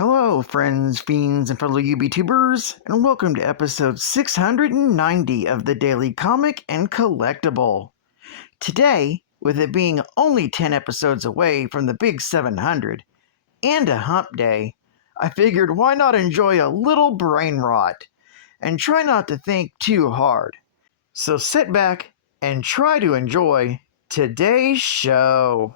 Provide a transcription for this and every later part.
Hello, friends, fiends, and fellow UBTubers, and welcome to episode 690 of the Daily Comic and Collectible. Today, with it being only 10 episodes away from the big 700 and a hump day, I figured why not enjoy a little brain rot and try not to think too hard. So sit back and try to enjoy today's show.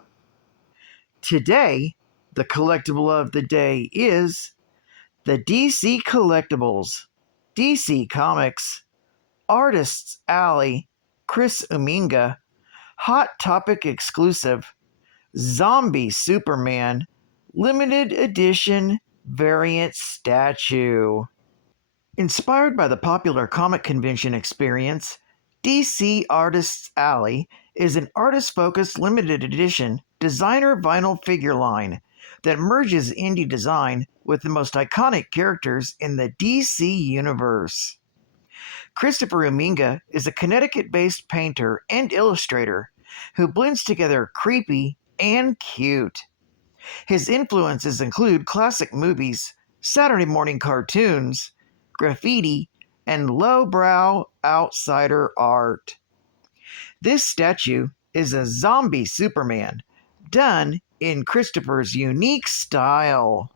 Today, the collectible of the day is the DC Collectibles, DC Comics, Artists Alley, Chris Uminga, Hot Topic exclusive, Zombie Superman, limited edition variant statue. Inspired by the popular comic convention experience, DC Artists Alley is an artist-focused limited edition designer vinyl figure line that merges indie design with the most iconic characters in the DC universe. Christopher Uminga is a Connecticut-based painter and illustrator who blends together creepy and cute. His influences include classic movies, Saturday morning cartoons, graffiti, and lowbrow outsider art. This statue is a zombie Superman, done in Christopher's unique style.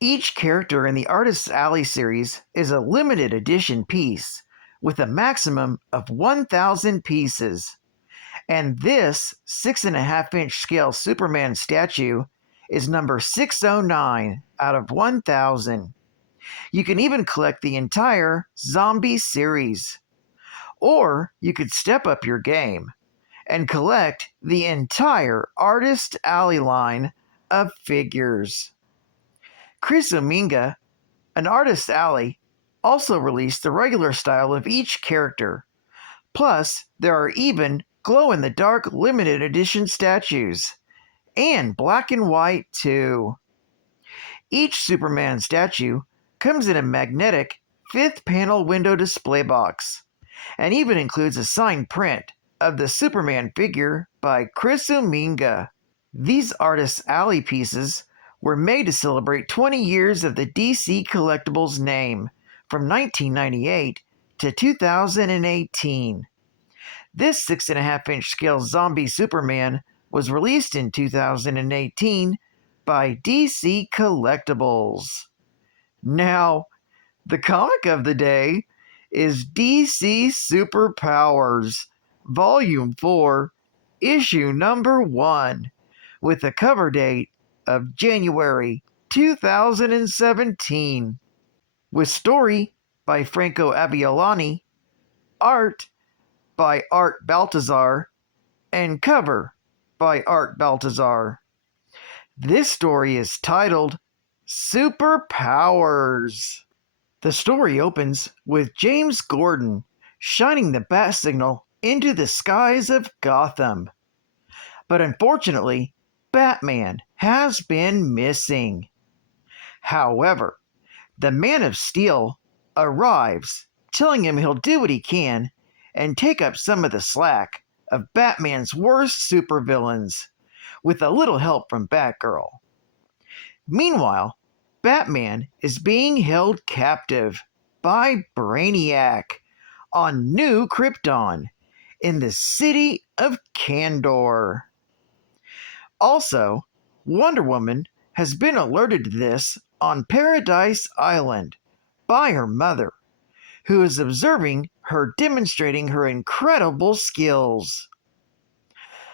Each character in the Artists Alley series is a limited edition piece with a maximum of 1,000 pieces. And this 6.5-inch scale Superman statue is number 609 out of 1,000. You can even collect the entire zombie series. Or you could step up your game and collect the entire Artist Alley line of figures. Chris Uminga, an Artist Alley, also released the regular style of each character. Plus, there are even glow-in-the-dark limited edition statues. And black and white, too. Each Superman statue comes in a magnetic 5th panel window display box, and even includes a signed print of the Superman figure by Chris Uminga. These Artists Alley pieces were made to celebrate 20 years of the DC Collectibles name, from 1998 to 2018. This 6.5-inch scale zombie Superman was released in 2018 by DC Collectibles. Now, the comic of the day is DC Superpowers, Volume 4, Issue Number 1, with a cover date of January 2017, with story by Franco Avellani, art by Art Baltazar, and cover by Art Baltazar. This story is titled Superpowers. The story opens with James Gordon shining the bat signal into the skies of Gotham. But unfortunately, Batman has been missing. However, the Man of Steel arrives, telling him he'll do what he can and take up some of the slack of Batman's worst supervillains, with a little help from Batgirl. Meanwhile, Batman is being held captive by Brainiac on New Krypton in the city of Kandor. Also, Wonder Woman has been alerted to this on Paradise Island by her mother, who is observing her demonstrating her incredible skills.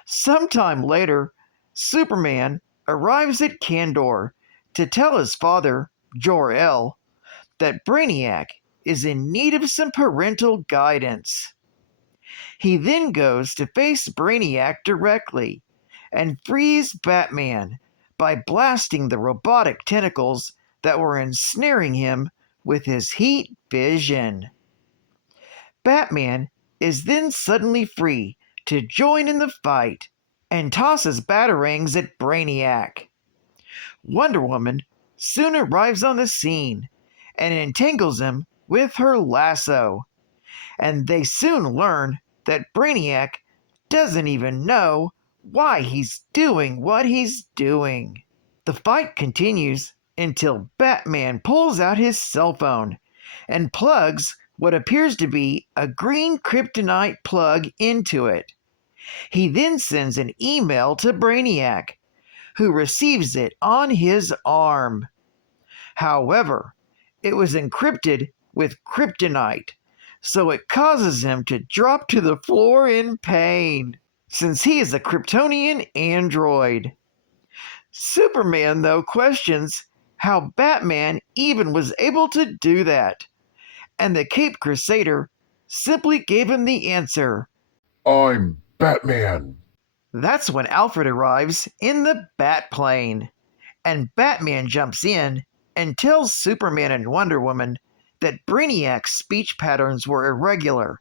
Sometime later, Superman arrives at Kandor to tell his father, Jor-El, that Brainiac is in need of some parental guidance. He then goes to face Brainiac directly and frees Batman by blasting the robotic tentacles that were ensnaring him with his heat vision. Batman is then suddenly free to join in the fight and tosses batarangs at Brainiac. Wonder Woman soon arrives on the scene and entangles him with her lasso, and they soon learn that Brainiac doesn't even know why he's doing what he's doing. The fight continues until Batman pulls out his cell phone and plugs what appears to be a green kryptonite plug into it. He then sends an email to Brainiac, who receives it on his arm. However, it was encrypted with kryptonite, so it causes him to drop to the floor in pain, since he is a Kryptonian android. Superman, though, questions how Batman even was able to do that, and the Caped Crusader simply gave him the answer, "I'm Batman." That's when Alfred arrives in the Batplane, and Batman jumps in and tells Superman and Wonder Woman that Brainiac's speech patterns were irregular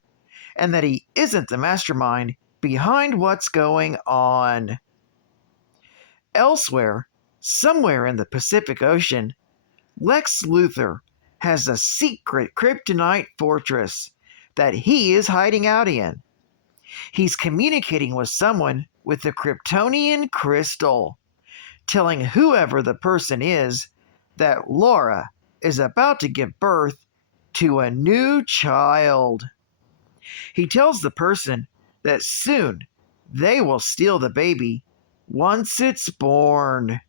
and that he isn't the mastermind behind what's going on. Elsewhere, somewhere in the Pacific Ocean, Lex Luthor has a secret kryptonite fortress that he is hiding out in. He's communicating with someone with the Kryptonian crystal, telling whoever the person is that Laura is about to give birth to a new child. He tells the person that soon they will steal the baby once it's born.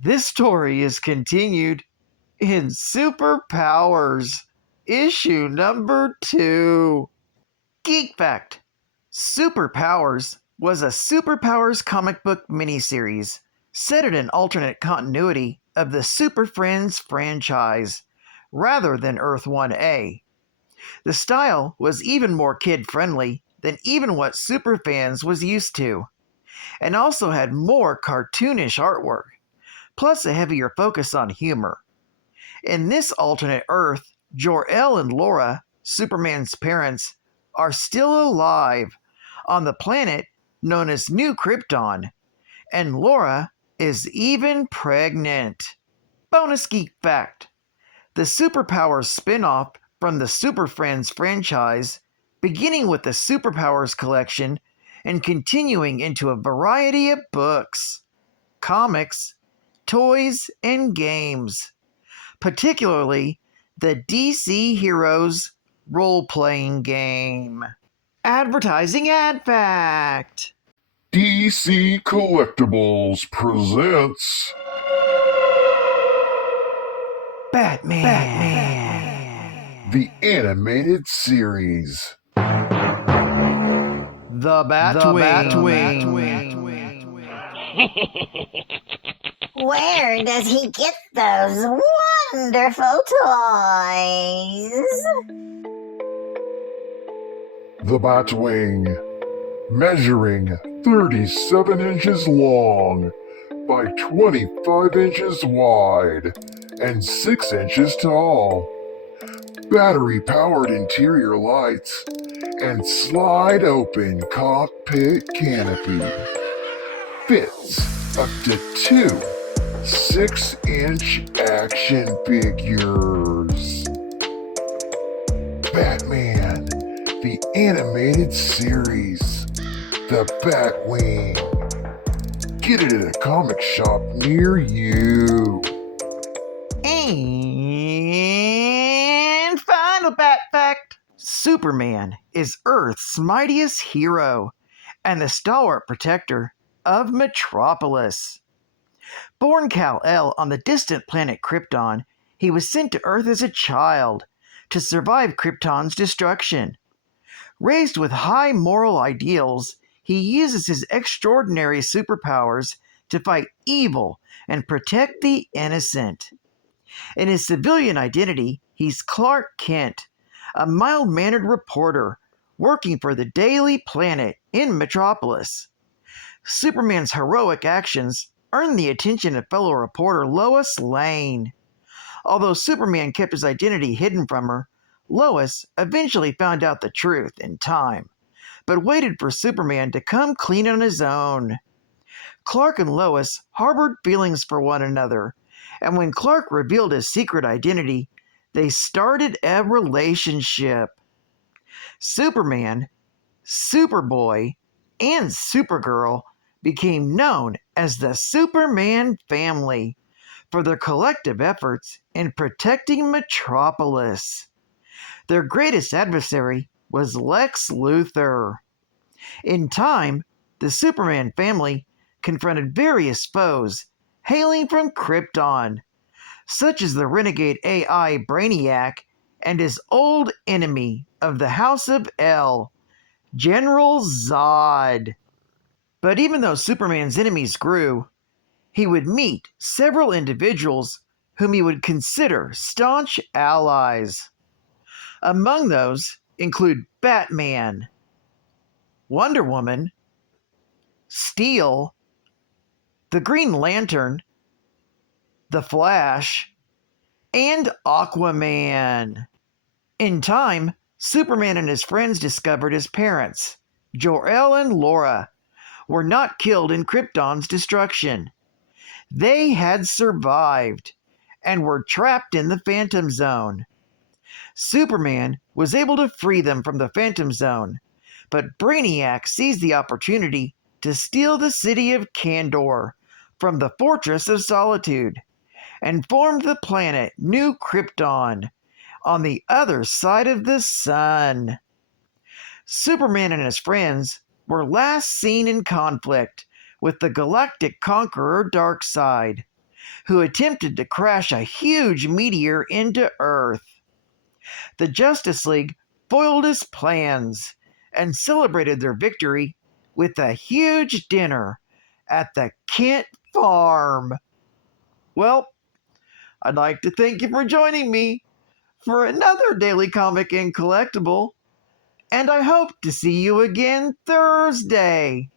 This story is continued in Superpowers, issue number 2. Geek Fact: Superpowers was a Superpowers comic book miniseries set in an alternate continuity of the Super Friends franchise, rather than Earth 1A. The style was even more kid-friendly than even what superfans was used to, and also had more cartoonish artwork, plus a heavier focus on humor. In this alternate Earth, Jor-El and Laura, Superman's parents, are still alive on the planet known as New Krypton, and Laura is even pregnant. Bonus Geek Fact: The Superpowers spin-off from the Super Friends franchise, beginning with the Superpowers collection and continuing into a variety of books, comics, toys, and games, particularly the DC Heroes role-playing game. Advertising Ad Fact: DC Collectibles presents Batman. the animated series. The Batwing. Where does he get those wonderful toys? The Batwing, measuring 37 inches long by 25 inches wide and 6 inches tall. Battery-powered interior lights and slide-open cockpit canopy. Fits up to 2 6-inch action figures. Batman, the animated series. The Batwing. Get it at a comic shop near you. And final Bat Fact: Superman is Earth's mightiest hero and the stalwart protector of Metropolis. Born Kal-El on the distant planet Krypton, he was sent to Earth as a child to survive Krypton's destruction. Raised with high moral ideals, he uses his extraordinary superpowers to fight evil and protect the innocent. In his civilian identity, he's Clark Kent, a mild-mannered reporter working for the Daily Planet in Metropolis. Superman's heroic actions earned the attention of fellow reporter Lois Lane. Although Superman kept his identity hidden from her, Lois eventually found out the truth in time, but waited for Superman to come clean on his own. Clark and Lois harbored feelings for one another, and when Clark revealed his secret identity, they started a relationship. Superman, Superboy, and Supergirl became known as the Superman family, for their collective efforts in protecting Metropolis. Their greatest adversary was Lex Luthor. In time, the Superman family confronted various foes hailing from Krypton, such as the renegade AI Brainiac and his old enemy of the House of L, General Zod. But even though Superman's enemies grew, he would meet several individuals whom he would consider staunch allies. Among those include Batman, Wonder Woman, Steel, the Green Lantern, the Flash, and Aquaman. In time, Superman and his friends discovered his parents, Jor-El and Laura, were not killed in Krypton's destruction. They had survived and were trapped in the Phantom Zone. Superman was able to free them from the Phantom Zone, but Brainiac seized the opportunity to steal the city of Kandor from the Fortress of Solitude and formed the planet New Krypton on the other side of the sun. Superman and his friends were last seen in conflict with the galactic conqueror Darkseid, who attempted to crash a huge meteor into Earth. The Justice League foiled his plans and celebrated their victory with a huge dinner at the Kent farm. Well, I'd like to thank you for joining me for another Daily Comic and Collectible, and I hope to see you again Thursday.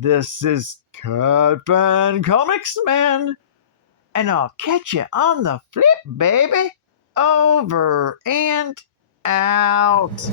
This is Cat Fan Comics Man, and I'll catch you on the flip, baby. Over and out.